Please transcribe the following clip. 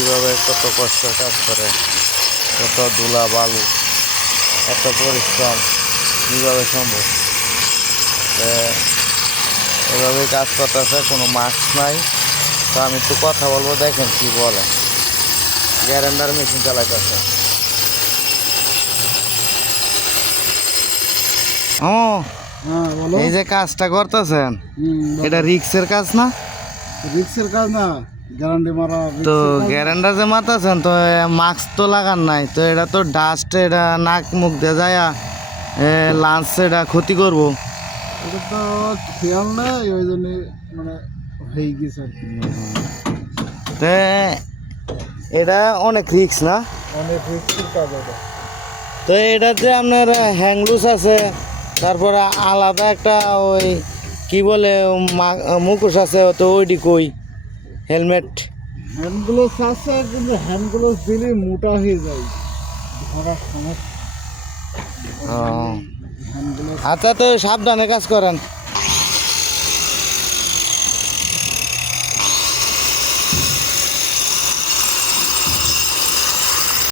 কিভাবে কত কষ্ট কাজ করে, কত ধুলা বালু, এত পরিশ্রম কীভাবে সম্ভব। এভাবে কাজ করতেছে, কোনো মাস্ক নাই। তো আমি একটু কথা বলবো, দেখেন কি বলে। গ্যারেন্ডার মেশিন চালাইতেছে। এই যে কাজটা করতেছেন, এটা রিক্সের কাজ না? রিক্সের কাজ না, গ্যারান্টি মারা। তো গ্যারেন্ডার যে মারতেছেন, তো মাস্ক তো লাগান নাই, তো এটা তো ডাস্ট, এটা নাক মুখ দিয়ে যায় লাঞ্চ, এটা ক্ষতি করবো। এটা তো খেয়াল নাই, ওই জন্য মানে হয়ে গেছে আর কি। তো এটা অনেক রিক্স না? অনেক রিক্সের কাজ এটা। তো এটা যে আপনার হ্যাংলুস আছে, তারপরে আলাদা একটা ওই কি বলে মুখোশ আছে, তো ওইটি কই হেলমেট? হ্যান্ড গ্লোভস আছে, কিন্তু হ্যান্ড গ্লোভস দিলে মোটা হয়ে যায়, ধরার সমস্যা। আচ্ছা, তো সাবধানে কাজ করেন।